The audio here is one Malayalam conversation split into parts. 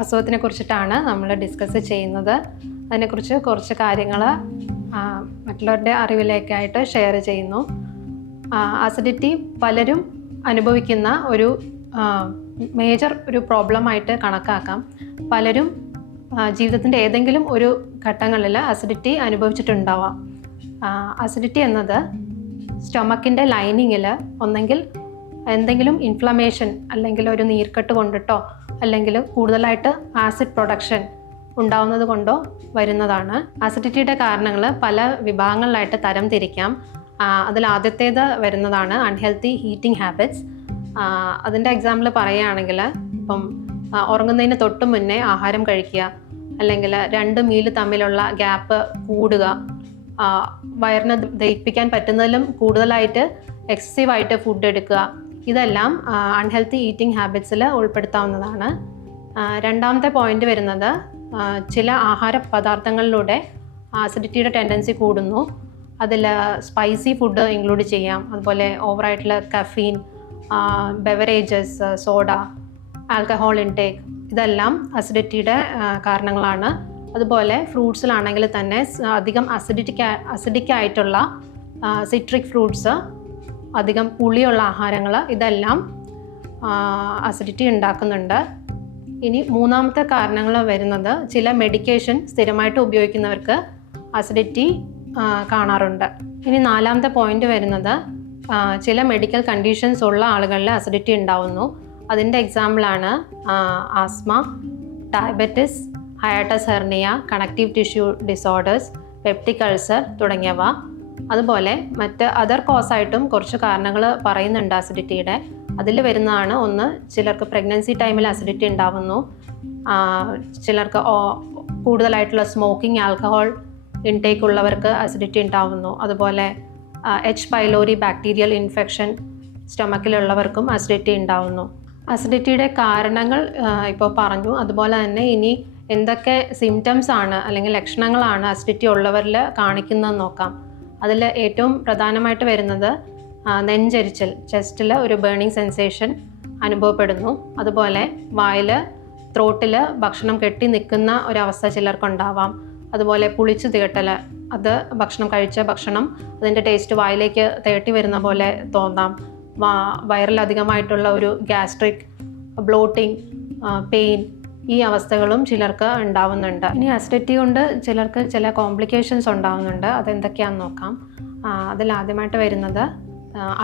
അസുഖത്തിനെ കുറിച്ചിട്ടാണ് നമ്മൾ ഡിസ്കസ് ചെയ്യുന്നത്. അതിനെക്കുറിച്ച് കുറച്ച് കാര്യങ്ങൾ മറ്റുള്ളവരുടെ അറിവിലേക്കായിട്ട് ഷെയർ ചെയ്യുന്നു. അസിഡിറ്റി പലരും അനുഭവിക്കുന്ന ഒരു മേജർ ഒരു പ്രോബ്ലമായിട്ട് കണക്കാക്കാം. പലരും ജീവിതത്തിൻ്റെ ഏതെങ്കിലും ഒരു ഘട്ടങ്ങളിൽ അസിഡിറ്റി അനുഭവിച്ചിട്ടുണ്ടാവാം. അസിഡിറ്റി എന്നത് സ്റ്റൊമക്കിൻ്റെ ലൈനിങ്ങിൽ ഒന്നെങ്കിൽ എന്തെങ്കിലും ഇൻഫ്ലമേഷൻ അല്ലെങ്കിൽ ഒരു നീർക്കെട്ട് കൊണ്ടിട്ടോ അല്ലെങ്കിൽ കൂടുതലായിട്ട് ആസിഡ് പ്രൊഡക്ഷൻ ഉണ്ടാവുന്നത് കൊണ്ടോ വരുന്നതാണ്. അസിഡിറ്റിയുടെ കാരണങ്ങൾ പല വിഭാഗങ്ങളിലായിട്ട് തരം തിരിക്കാം. അതിൽ ആദ്യത്തേത് വരുന്നതാണ് അൺഹെൽത്തി ഈറ്റിംഗ് ഹാബിറ്റ്സ്. അതിൻ്റെ എക്സാമ്പിൾ പറയുകയാണെങ്കിൽ ഇപ്പം ഉറങ്ങുന്നതിന് തൊട്ട് മുന്നേ ആഹാരം കഴിക്കുക, അല്ലെങ്കിൽ 2 മീൽ തമ്മിലുള്ള ഗ്യാപ്പ് കൂടുക, വയറിനെ ദഹിപ്പിക്കാൻ പറ്റുന്നതിലും കൂടുതലായിട്ട് എക്സസീവായിട്ട് ഫുഡ് എടുക്കുക, ഇതെല്ലാം അൺഹെൽത്തി ഈറ്റിംഗ് ഹാബിറ്റ്സിൽ ഉൾപ്പെടുത്താവുന്നതാണ്. രണ്ടാമത്തെ പോയിന്റ് വരുന്നത് ചില ആഹാര പദാർത്ഥങ്ങളിലൂടെ അസിഡിറ്റിയുടെ ടെൻഡൻസി കൂടുന്നു. അതിൽ സ്പൈസി ഫുഡ് ഇൻക്ലൂഡ് ചെയ്യാം, അതുപോലെ ഓവറായിട്ടുള്ള caffeine, beverages, soda, alcohol intake, ഇതെല്ലാം അസിഡിറ്റിയുടെ കാരണങ്ങളാണ്. അതുപോലെ ഫ്രൂട്ട്സിലാണെങ്കിൽ തന്നെ അധികം അസിഡിക് ആയിട്ടുള്ള സിട്രിക് ഫ്രൂട്ട്സ്, അധികം പുളിയുള്ള ആഹാരങ്ങൾ, ഇതെല്ലാം അസിഡിറ്റി ഉണ്ടാക്കുന്നുണ്ട്. ഇനി മൂന്നാമത്തെ കാരണങ്ങൾ വരുന്നത് ചില മെഡിക്കേഷൻ സ്ഥിരമായിട്ട് ഉപയോഗിക്കുന്നവർക്ക് അസിഡിറ്റി കാണാറുണ്ട്. ഇനി നാലാമത്തെ പോയിന്റ് വരുന്നത് ചില മെഡിക്കൽ കണ്ടീഷൻസ് ഉള്ള ആളുകളിൽ അസിഡിറ്റി ഉണ്ടാവുന്നു. അതിൻ്റെ എക്സാമ്പിളാണ് asthma, diabetes, hiatus hernia, connective tissue disorders, peptic ulcer തുടങ്ങിയവ. അതുപോലെ മറ്റ് അതർ കോസായിട്ടും കുറച്ച് കാരണങ്ങൾ പറയുന്നുണ്ട് അസിഡിറ്റിയുടെ. അതിൽ വരുന്നതാണ് ഒന്ന്, ചിലർക്ക് പ്രഗ്നൻസി ടൈമിൽ അസിഡിറ്റി ഉണ്ടാവുന്നു, ചിലർക്ക് കൂടുതലായിട്ടുള്ള സ്മോക്കിംഗ്, ആൽക്കഹോൾ ഇൻടേക്ക് ഉള്ളവർക്ക് അസിഡിറ്റി ഉണ്ടാവുന്നു. അതുപോലെ എച്ച് പൈലോറി ബാക്ടീരിയൽ ഇൻഫെക്ഷൻ സ്റ്റൊമക്കിലുള്ളവർക്കും അസിഡിറ്റി ഉണ്ടാവുന്നു. അസിഡിറ്റിയുടെ കാരണങ്ങൾ ഇപ്പോൾ പറഞ്ഞു. അതുപോലെ തന്നെ ഇനി എന്തൊക്കെ സിംറ്റംസ് ആണ് അല്ലെങ്കിൽ ലക്ഷണങ്ങളാണ് അസിഡിറ്റി ഉള്ളവരിൽ കാണിക്കുന്നതെന്ന് നോക്കാം. അതിൽ ഏറ്റവും പ്രധാനമായിട്ട് വരുന്നത് നെഞ്ചരിച്ചൽ, ചെസ്റ്റിൽ ഒരു ബേണിംഗ് സെൻസേഷൻ അനുഭവപ്പെടുന്നു. അതുപോലെ വായിൽ, ത്രോട്ടിൽ ഭക്ഷണം കെട്ടി നിൽക്കുന്ന ഒരവസ്ഥ ചിലർക്കുണ്ടാവാം. അതുപോലെ പുളിച്ചു തീട്ടൽ, അത് ഭക്ഷണം കഴിച്ച ഭക്ഷണം അതിൻ്റെ ടേസ്റ്റ് വായിലേക്ക് തേട്ടി വരുന്ന പോലെ തോന്നാം. വയറിലധികമായിട്ടുള്ള ഒരു ഗ്യാസ്ട്രിക് ബ്ലോട്ടിംഗ്, പെയിൻ, ഈ അവസ്ഥകളും ചിലർക്ക് ഉണ്ടാവുന്നുണ്ട്. ഇനി അസിഡിറ്റി കൊണ്ട് ചിലർക്ക് ചില കോംപ്ലിക്കേഷൻസ് ഉണ്ടാവുന്നുണ്ട്. അതെന്തൊക്കെയാണെന്ന് നോക്കാം. അതിൽ ആദ്യമായിട്ട് വരുന്നത്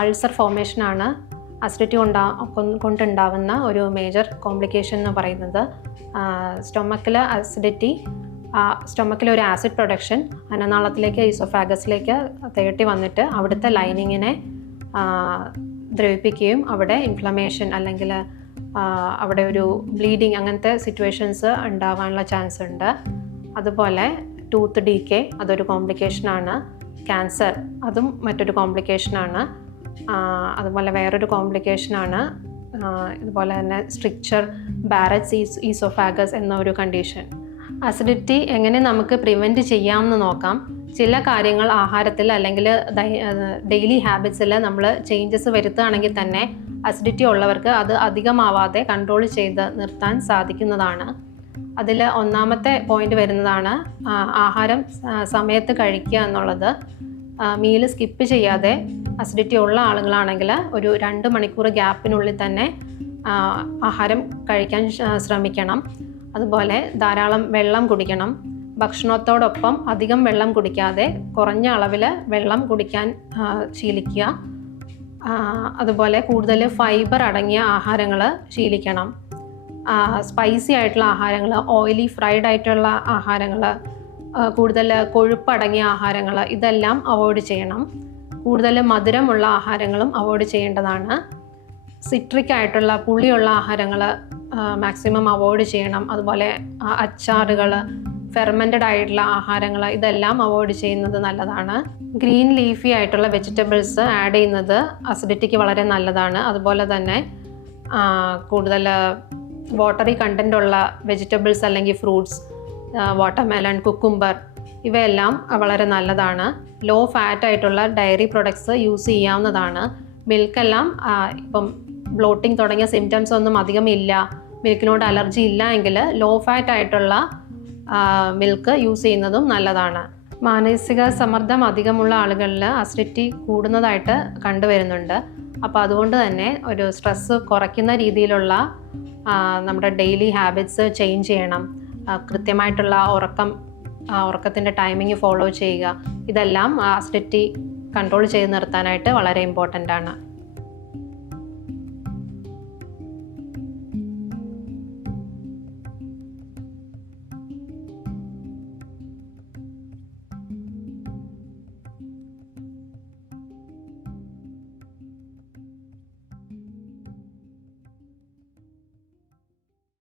അൾസർ ഫോർമേഷനാണ്. അസിഡിറ്റി കൊണ്ടുണ്ടാവുന്ന ഒരു മേജർ കോംപ്ലിക്കേഷൻ എന്ന് പറയുന്നത് സ്റ്റൊമക്കിൽ അസിഡിറ്റി, സ്റ്റൊമക്കിൽ ഒരു ആസിഡ് പ്രൊഡക്ഷൻ അന്നനാളത്തിലേക്ക്, ഈസോഫാഗസിലേക്ക് തേട്ടി വന്നിട്ട് അവിടുത്തെ ലൈനിങ്ങിനെ ദ്രവിപ്പിക്കുകയും അവിടെ ഇൻഫ്ലമേഷൻ അല്ലെങ്കിൽ അവിടെ ഒരു ബ്ലീഡിങ്, അങ്ങനത്തെ സിറ്റുവേഷൻസ് ഉണ്ടാവാനുള്ള ചാൻസ് ഉണ്ട്. അതുപോലെ ടൂത്ത് ഡീക്കേ, അതൊരു കോംപ്ലിക്കേഷനാണ്. ക്യാൻസർ, അതും മറ്റൊരു കോംപ്ലിക്കേഷനാണ്. അതുപോലെ വേറൊരു കോംപ്ലിക്കേഷനാണ് ഇതുപോലെ തന്നെ സ്ട്രിക്ചർ ബാരറ്റ്സ് ഈസോഫാഗസ് എന്ന ഒരു കണ്ടീഷൻ. അസിഡിറ്റി എങ്ങനെ നമുക്ക് പ്രിവെൻറ്റ് ചെയ്യാമെന്ന് നോക്കാം. ചില കാര്യങ്ങൾ ആഹാരത്തിൽ അല്ലെങ്കിൽ ഡെയിലി ഹാബിറ്റ്സിൽ നമ്മൾ ചേഞ്ചസ് വരുത്തുകയാണെങ്കിൽ തന്നെ അസിഡിറ്റി ഉള്ളവർക്ക് അത് അധികമാവാതെ കൺട്രോൾ ചെയ്ത് നിർത്താൻ സാധിക്കുന്നതാണ്. അതിൽ ഒന്നാമത്തെ പോയിന്റ് വരുന്നതാണ് ആഹാരം സമയത്ത് കഴിക്കുക എന്നുള്ളത്. മീൽ സ്കിപ്പ് ചെയ്യാതെ, അസിഡിറ്റി ഉള്ള ആളുകളാണെങ്കിൽ ഒരു 2 മണിക്കൂർ ഗ്യാപ്പിനുള്ളിൽ തന്നെ ആഹാരം കഴിക്കാൻ ശ്രമിക്കണം. അതുപോലെ ധാരാളം വെള്ളം കുടിക്കണം. ഭക്ഷണത്തോടൊപ്പം അധികം വെള്ളം കുടിക്കാതെ കുറഞ്ഞ അളവിൽ വെള്ളം കുടിക്കാൻ ശീലിക്കുക. അതുപോലെ കൂടുതൽ ഫൈബർ അടങ്ങിയ ആഹാരങ്ങൾ ശീലിക്കണം. സ്പൈസി ആയിട്ടുള്ള ആഹാരങ്ങൾ, ഓയിലി ഫ്രൈഡ് ആയിട്ടുള്ള ആഹാരങ്ങൾ, കൂടുതൽ കൊഴുപ്പടങ്ങിയ ആഹാരങ്ങൾ, ഇതെല്ലാം അവോയ്ഡ് ചെയ്യണം. കൂടുതൽ മധുരമുള്ള ആഹാരങ്ങളും അവോയ്ഡ് ചെയ്യേണ്ടതാണ്. സിട്രിക് ആയിട്ടുള്ള പുളിയുള്ള ആഹാരങ്ങൾ മാക്സിമം അവോയ്ഡ് ചെയ്യണം. അതുപോലെ അച്ചാറുകൾ, ഫെർമെൻറ്റഡ് ആയിട്ടുള്ള ആഹാരങ്ങൾ, ഇതെല്ലാം അവോയ്ഡ് ചെയ്യുന്നത് നല്ലതാണ്. ഗ്രീൻ ലീഫി ആയിട്ടുള്ള വെജിറ്റബിൾസ് ആഡ് ചെയ്യുന്നത് അസിഡിറ്റിക്ക് വളരെ നല്ലതാണ്. അതുപോലെ തന്നെ കൂടുതൽ വാട്ടറി കണ്ടൻ്റ് ഉള്ള വെജിറ്റബിൾസ് അല്ലെങ്കിൽ ഫ്രൂട്ട്സ്, വാട്ടർമെലൺ, കുക്കുംബർ, ഇവയെല്ലാം വളരെ നല്ലതാണ്. ലോ ഫാറ്റ് ആയിട്ടുള്ള ഡയറി പ്രൊഡക്ട്സ് യൂസ് ചെയ്യാവുന്നതാണ്. മിൽക്കെല്ലാം ഇപ്പം ബ്ലോട്ടിംഗ് തുടങ്ങിയ സിംറ്റംസ് ഒന്നും അധികം ഇല്ല, മിൽക്കിനോട് അലർജി ഇല്ല എങ്കിൽ ലോ ഫാറ്റ് ആയിട്ടുള്ള മിൽക്ക് യൂസ് ചെയ്യുന്നതും നല്ലതാണ്. മാനസിക സമ്മർദ്ദം അധികമുള്ള ആളുകളിൽ അസിഡിറ്റി കൂടുന്നതായിട്ട് കണ്ടുവരുന്നുണ്ട്. അപ്പോൾ അതുകൊണ്ട് തന്നെ ഒരു സ്ട്രെസ്സ് കുറയ്ക്കുന്ന രീതിയിലുള്ള നമ്മുടെ ഡെയിലി ഹാബിറ്റ്സ് ചേഞ്ച് ചെയ്യണം. കൃത്യമായിട്ടുള്ള ഉറക്കത്തിൻ്റെ ടൈമിങ് ഫോളോ ചെയ്യുക. ഇതെല്ലാം അസിഡിറ്റി കൺട്രോൾ ചെയ്ത് നിർത്താനായിട്ട് വളരെ ഇമ്പോർട്ടൻ്റ് ആണ്.